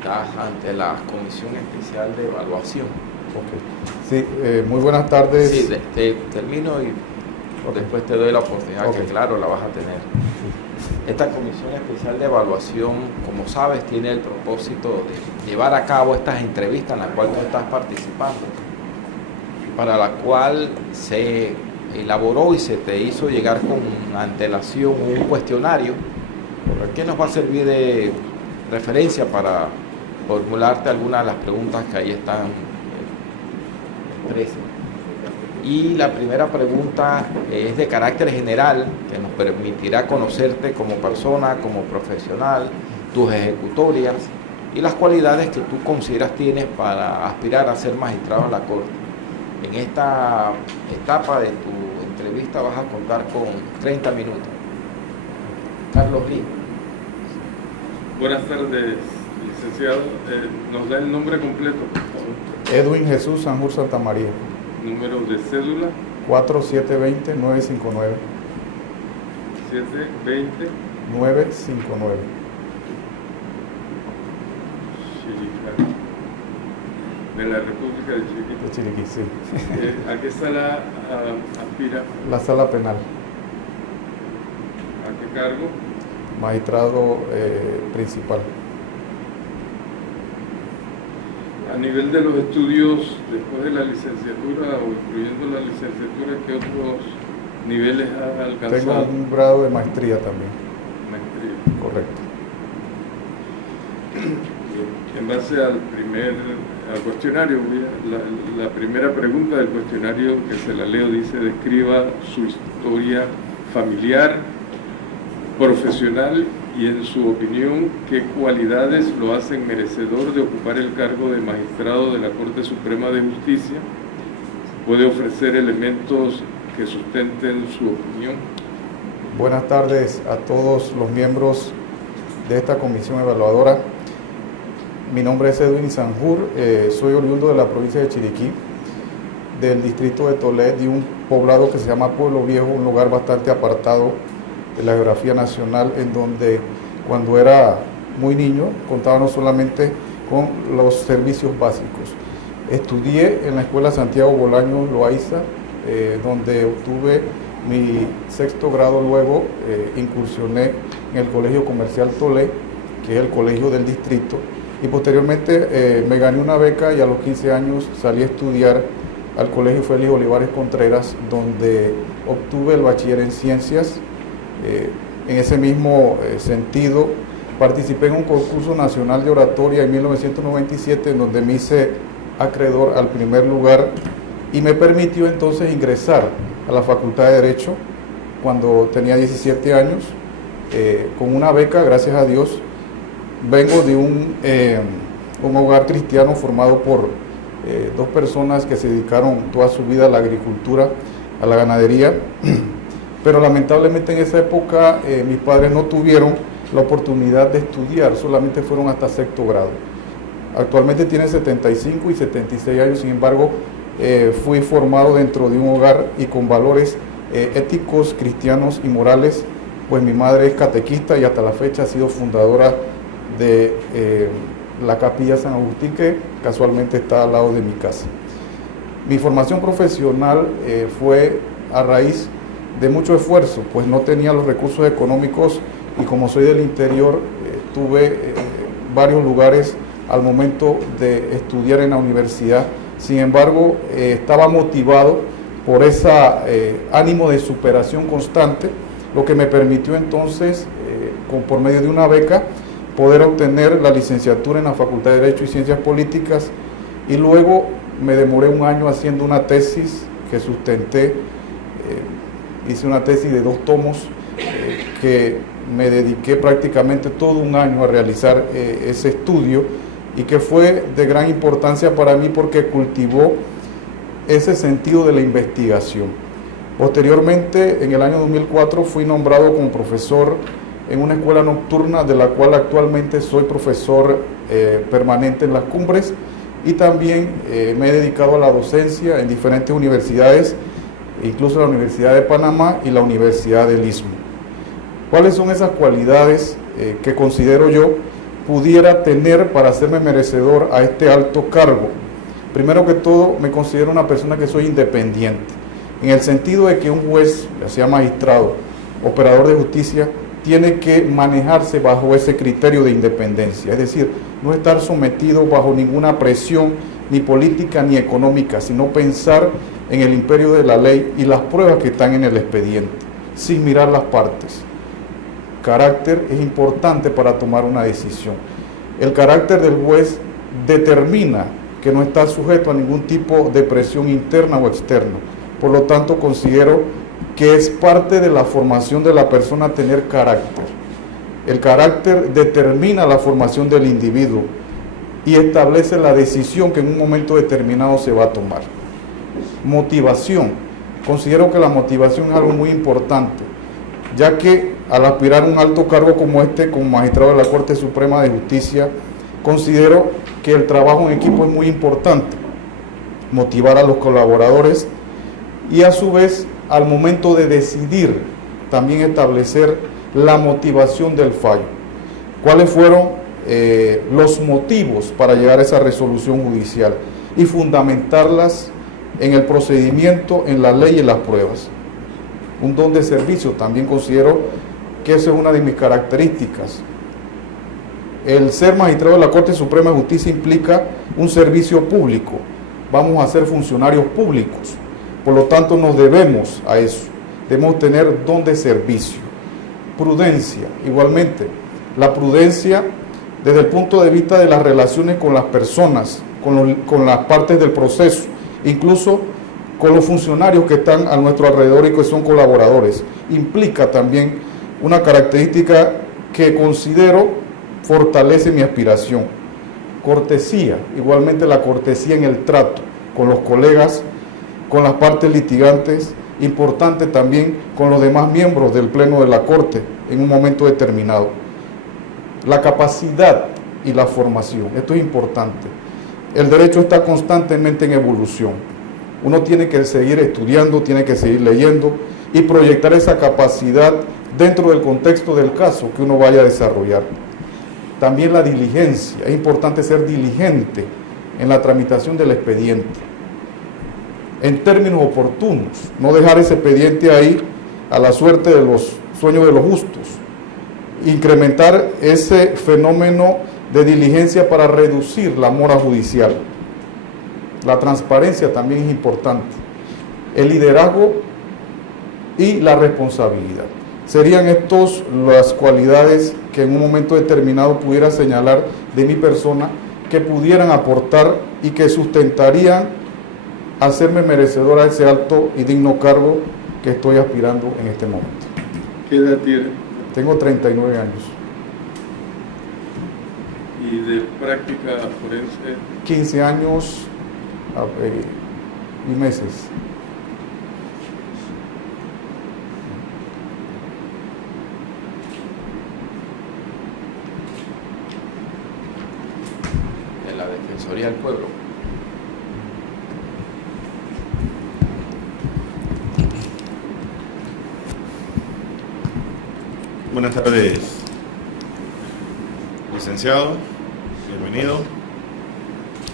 estás ante la Comisión Especial de Evaluación. Okay. Sí, muy buenas tardes. Sí, termino y después te doy la oportunidad, que claro, la vas a tener. Esta Comisión Especial de Evaluación, como sabes, tiene el propósito de llevar a cabo estas entrevistas en las cuales tú estás participando, para la cual se elaboró y se te hizo llegar con antelación un cuestionario que nos va a servir de referencia para formularte algunas de las preguntas que ahí están expresas. Y la primera pregunta es de carácter general, que nos permitirá conocerte como persona, como profesional, tus ejecutorias y las cualidades que tú consideras tienes para aspirar a ser magistrado en la Corte. En esta etapa de tu entrevista vas a contar con 30 minutos. Carlos Lee. Buenas tardes, licenciado. ¿Nos da el nombre completo, por favor? Edwin Jesús Sanjur Santamaría. Número de cédula. 4720959. 720. 959. Chiriquí. De la República de Chiriquí. De Chiriquí, sí. ¿A qué sala aspira? La sala penal. ¿A qué cargo? Magistrado principal. A nivel de los estudios, después de la licenciatura o incluyendo la licenciatura, ¿qué otros niveles has alcanzado? Tengo un grado de maestría también. Maestría. Correcto. En base al cuestionario, la primera pregunta del cuestionario que se la leo dice: describa su historia familiar, profesional y, en su opinión, qué cualidades lo hacen merecedor de ocupar el cargo de magistrado de la Corte Suprema de Justicia. Puede ofrecer elementos que sustenten su opinión. Buenas tardes a todos los miembros de esta comisión evaluadora. Mi nombre es Edwin Sanjur, soy oriundo de la provincia de Chiriquí, del distrito de Tolé, de un poblado que se llama Pueblo Viejo, un lugar bastante apartado de la geografía nacional, en donde cuando era muy niño contaba no solamente con los servicios básicos. Estudié en la Escuela Santiago Bolaños Loaiza, donde obtuve mi 6º grado. Luego incursioné en el Colegio Comercial Tolé, que es el colegio del distrito, y posteriormente me gané una beca y a los 15 años salí a estudiar al Colegio Félix Olivares Contreras, donde obtuve el bachiller en ciencias. En ese mismo sentido, participé en un concurso nacional de oratoria en 1997, en donde me hice acreedor al primer lugar y me permitió entonces ingresar a la Facultad de Derecho cuando tenía 17 años, con una beca, gracias a Dios. Vengo de un hogar cristiano formado por dos personas que se dedicaron toda su vida a la agricultura, a la ganadería, pero lamentablemente en esa época mis padres no tuvieron la oportunidad de estudiar, solamente fueron hasta 6º grado. Actualmente tienen 75 y 76 años, sin embargo, fui formado dentro de un hogar y con valores éticos, cristianos y morales, pues mi madre es catequista y hasta la fecha ha sido fundadora de la Capilla San Agustín, que casualmente está al lado de mi casa. Mi formación profesional fue a raíz de mucho esfuerzo, pues no tenía los recursos económicos y como soy del interior, tuve varios lugares al momento de estudiar en la universidad. Sin embargo, estaba motivado por ese ánimo de superación constante, lo que me permitió entonces, por medio de una beca, poder obtener la licenciatura en la Facultad de Derecho y Ciencias Políticas, y luego me demoré un año haciendo una tesis que sustenté. Hice una tesis de 2 tomos que me dediqué prácticamente todo un año a realizar ese estudio, y que fue de gran importancia para mí porque cultivó ese sentido de la investigación. Posteriormente, en el año 2004, fui nombrado como profesor en una escuela nocturna, de la cual actualmente soy profesor permanente en Las Cumbres, y también me he dedicado a la docencia en diferentes universidades, incluso la Universidad de Panamá y la Universidad del Istmo. ¿Cuáles son esas cualidades que considero yo pudiera tener para hacerme merecedor a este alto cargo? Primero que todo, me considero una persona que soy independiente, en el sentido de que un juez, ya sea magistrado, operador de justicia, tiene que manejarse bajo ese criterio de independencia, es decir, no estar sometido bajo ninguna presión, ni política ni económica, sino pensar en el imperio de la ley y las pruebas que están en el expediente, sin mirar las partes. Carácter es importante para tomar una decisión. El carácter del juez determina que no está sujeto a ningún tipo de presión interna o externa. Por lo tanto, considero que es parte de la formación de la persona tener carácter. El carácter determina la formación del individuo y establece la decisión que en un momento determinado se va a tomar. Motivación. Considero que la motivación es algo muy importante, ya que al aspirar a un alto cargo como este, como magistrado de la Corte Suprema de Justicia, considero que el trabajo en equipo es muy importante. Motivar a los colaboradores y a su vez, al momento de decidir, también establecer la motivación del fallo. ¿Cuáles fueron los motivos para llegar a esa resolución judicial? Y fundamentarlas en el procedimiento, en la ley y en las pruebas. Un don de servicio, también considero que esa es una de mis características. El ser magistrado de la Corte Suprema de Justicia implica un servicio público. Vamos a ser funcionarios públicos. Por lo tanto, nos debemos a eso. Debemos tener don de servicio. Prudencia, igualmente. La prudencia desde el punto de vista de las relaciones con las personas, con las partes del proceso, incluso con los funcionarios que están a nuestro alrededor y que son colaboradores. Implica también una característica que considero fortalece mi aspiración. Cortesía, igualmente la cortesía en el trato con los colegas, con las partes litigantes, importante también con los demás miembros del Pleno de la Corte en un momento determinado. La capacidad y la formación, esto es importante. El derecho está constantemente en evolución. Uno tiene que seguir estudiando, tiene que seguir leyendo y proyectar esa capacidad dentro del contexto del caso que uno vaya a desarrollar. También la diligencia, es importante ser diligente en la tramitación del expediente, en términos oportunos, no dejar ese expediente ahí a la suerte de los sueños de los justos. Incrementar ese fenómeno de diligencia para reducir la mora judicial. La transparencia también es importante. El liderazgo y la responsabilidad. Serían estas las cualidades que en un momento determinado pudiera señalar de mi persona que pudieran aportar y que sustentarían hacerme merecedor a ese alto y digno cargo que estoy aspirando en este momento. ¿Qué edad tiene? Tengo 39 años. ¿Y de práctica forense? 15 años y meses. En la Defensoría del Pueblo. Buenas tardes, licenciado, bienvenido,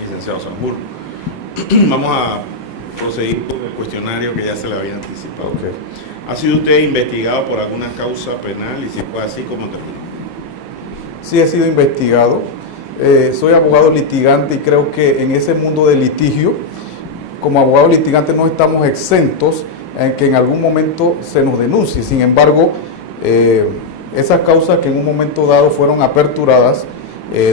licenciado Sanjur. Vamos a proseguir con el cuestionario que ya se le había anticipado. Okay. ¿Ha sido usted investigado por alguna causa penal y si fue así, cómo terminó? Sí, he sido investigado. Soy abogado litigante y creo que en ese mundo de litigio, como abogado litigante no estamos exentos en que en algún momento se nos denuncie. Sin embargo, esas causas que en un momento dado fueron aperturadas,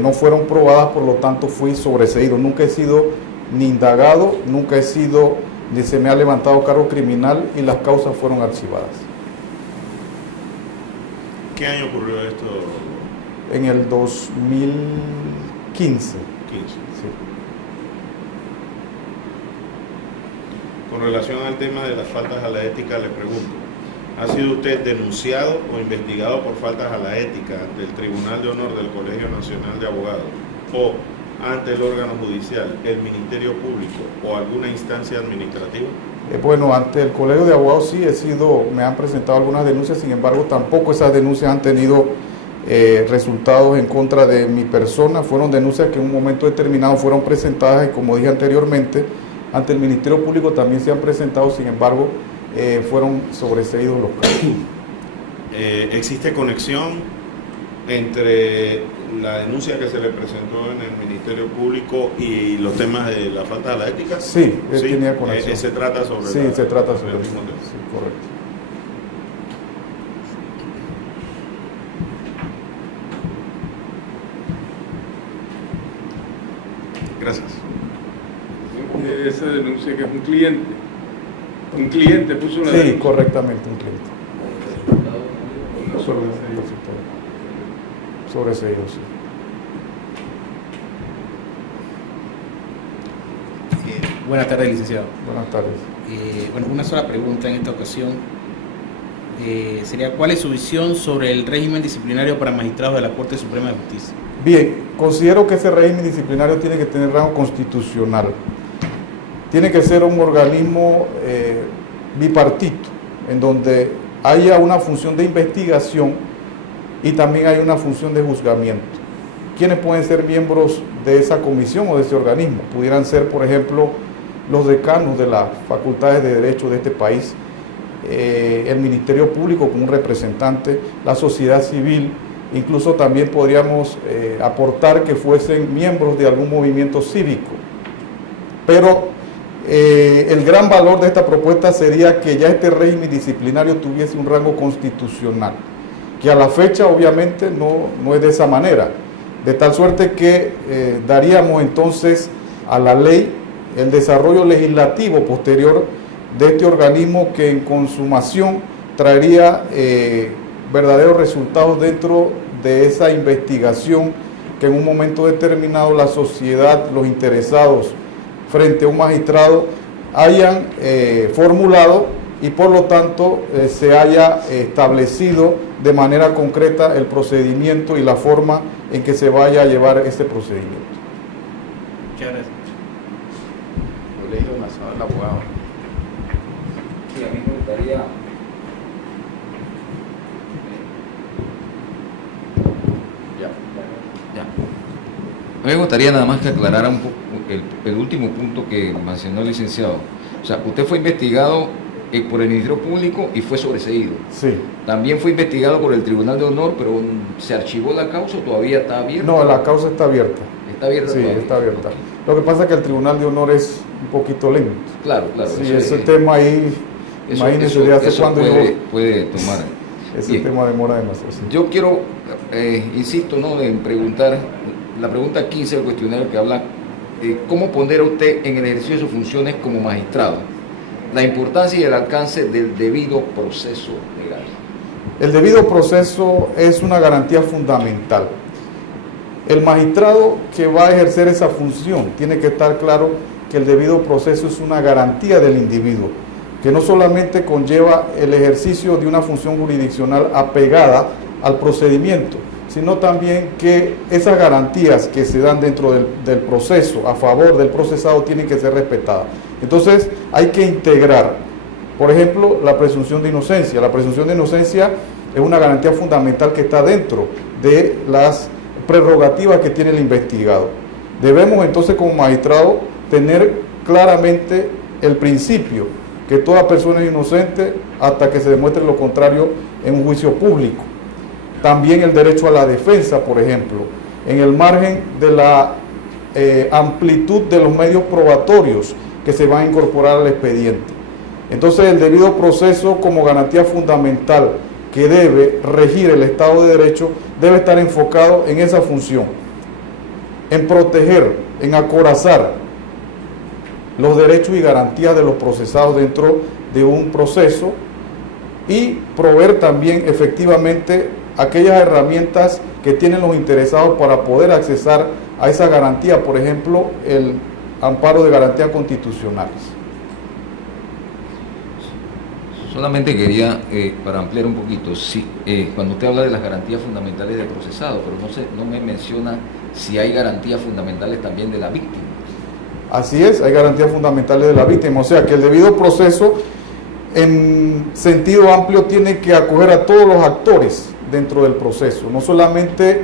no fueron probadas, por lo tanto fui sobreseído. Nunca he sido ni indagado, nunca he sido, ni se me ha levantado cargo criminal y las causas fueron archivadas. ¿Qué año ocurrió esto? En el 2015. 15. Sí. Con relación al tema de las faltas a la ética, le pregunto, ¿ha sido usted denunciado o investigado por faltas a la ética ante el Tribunal de Honor del Colegio Nacional de Abogados o ante el órgano judicial, el Ministerio Público o alguna instancia administrativa? Bueno, ante el Colegio de Abogados sí me han presentado algunas denuncias, sin embargo tampoco esas denuncias han tenido resultados en contra de mi persona. Fueron denuncias que en un momento determinado fueron presentadas y, como dije anteriormente, ante el Ministerio Público también se han presentado, sin embargo, fueron sobreseídos los casos. ¿Existe conexión entre la denuncia que se le presentó en el Ministerio Público y los temas de la falta de la ética? Sí, tenía conexión. Se trata sobre se trata sobre el mismo tema. Sí, correcto. Gracias. Esa denuncia que es un cliente puso la Sí, denuncia. correctamente, un cliente. Sobreseído, sí. Buenas tardes, licenciado. Buenas tardes. Bueno, una sola pregunta en esta ocasión. Sería, ¿cuál es su visión sobre el régimen disciplinario para magistrados de la Corte Suprema de Justicia? Bien, considero que ese régimen disciplinario tiene que tener rango constitucional. Tiene que ser un organismo bipartito, en donde haya una función de investigación y también hay una función de juzgamiento. ¿Quiénes pueden ser miembros de esa comisión o de ese organismo? Pudieran ser, por ejemplo, los decanos de las facultades de Derecho de este país, el Ministerio Público como un representante, la sociedad civil, incluso también podríamos aportar que fuesen miembros de algún movimiento cívico. Pero el gran valor de esta propuesta sería que ya este régimen disciplinario tuviese un rango constitucional, que a la fecha obviamente no es de esa manera, de tal suerte que daríamos entonces a la ley el desarrollo legislativo posterior de este organismo que en consumación traería verdaderos resultados dentro de esa investigación que en un momento determinado la sociedad, los interesados frente a un magistrado hayan formulado y por lo tanto se haya establecido de manera concreta el procedimiento y la forma en que se vaya a llevar este procedimiento. Muchas gracias. Colegio Nacional de Abogados. Sí, a mí me gustaría A mí me gustaría nada más que aclarara un poco el último punto que mencionó el licenciado. O sea, usted fue investigado por el Ministerio Público y fue sobreseído. Sí. También fue investigado por el Tribunal de Honor, pero ¿se archivó la causa o todavía está abierta? No, la causa está abierta. ¿Está abierta? Sí, todavía? está abierta. Lo que pasa es que el Tribunal de Honor es un poquito lento. Claro. Sí, ese tema ahí, imagínense de hace cuándo puede tomar. ese Bien. tema demora demasiado. Sí. Yo quiero, insisto, ¿no?, en preguntar, la pregunta 15 del cuestionario que habla, ¿cómo pondera usted en el ejercicio de sus funciones como magistrado la importancia y el alcance del debido proceso legal? El debido proceso es una garantía fundamental. El magistrado que va a ejercer esa función tiene que estar claro que el debido proceso es una garantía del individuo, que no solamente conlleva el ejercicio de una función jurisdiccional apegada al procedimiento, sino también que esas garantías que se dan dentro del proceso a favor del procesado tienen que ser respetadas. Entonces hay que integrar, por ejemplo, la presunción de inocencia. La presunción de inocencia es una garantía fundamental que está dentro de las prerrogativas que tiene el investigado. Debemos entonces como magistrado tener claramente el principio que toda persona es inocente hasta que se demuestre lo contrario en un juicio público. También el derecho a la defensa, por ejemplo, en el margen de la amplitud de los medios probatorios que se van a incorporar al expediente. Entonces el debido proceso como garantía fundamental que debe regir el Estado de Derecho debe estar enfocado en esa función, en proteger, en acorazar los derechos y garantías de los procesados dentro de un proceso y proveer también efectivamente aquellas herramientas que tienen los interesados para poder accesar a esa garantía, por ejemplo, el amparo de garantías constitucionales. Solamente quería, para ampliar un poquito, cuando usted habla de las garantías fundamentales del procesado, pero no me menciona si hay garantías fundamentales también de la víctima. Así es, hay garantías fundamentales de la víctima, o sea que el debido proceso en sentido amplio tiene que acoger a todos los actores dentro del proceso, no solamente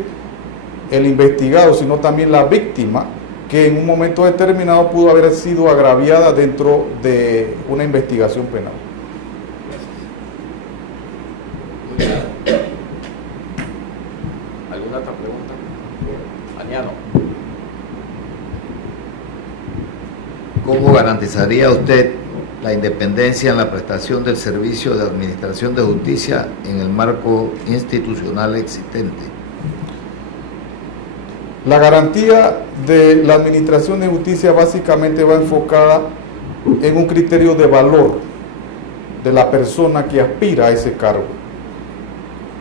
el investigado, sino también la víctima, que en un momento determinado pudo haber sido agraviada dentro de una investigación penal. ¿Alguna otra pregunta? Aniano. ¿Cómo garantizaría usted la independencia en la prestación del servicio de administración de justicia en el marco institucional existente? La garantía de la administración de justicia básicamente va enfocada en un criterio de valor de la persona que aspira a ese cargo.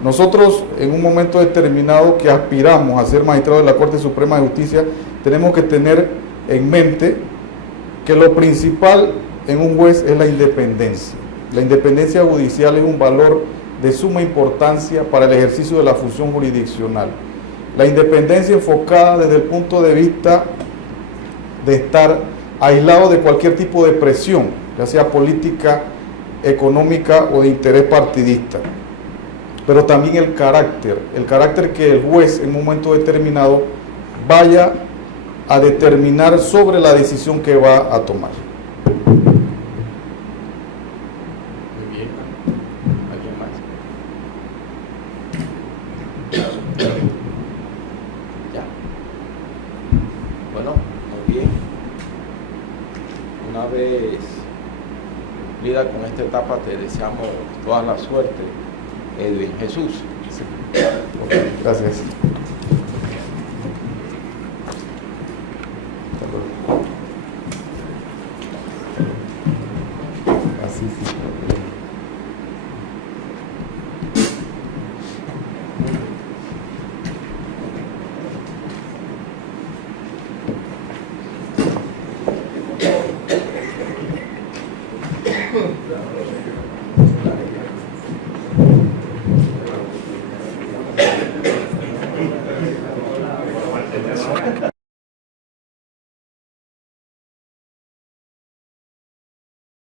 Nosotros, en un momento determinado que aspiramos a ser magistrados de la Corte Suprema de Justicia, tenemos que tener en mente que lo principal en un juez es la independencia. La independencia judicial es un valor de suma importancia para el ejercicio de la función jurisdiccional. La independencia enfocada desde el punto de vista de estar aislado de cualquier tipo de presión, ya sea política, económica o de interés partidista. Pero también el carácter que el juez en un momento determinado vaya a determinar sobre la decisión que va a tomar. Muy bien. ¿Alguien más? Ya. Bueno, muy bien. Una vez cumplida con esta etapa, te deseamos toda la suerte, Edwin Jesús. Gracias.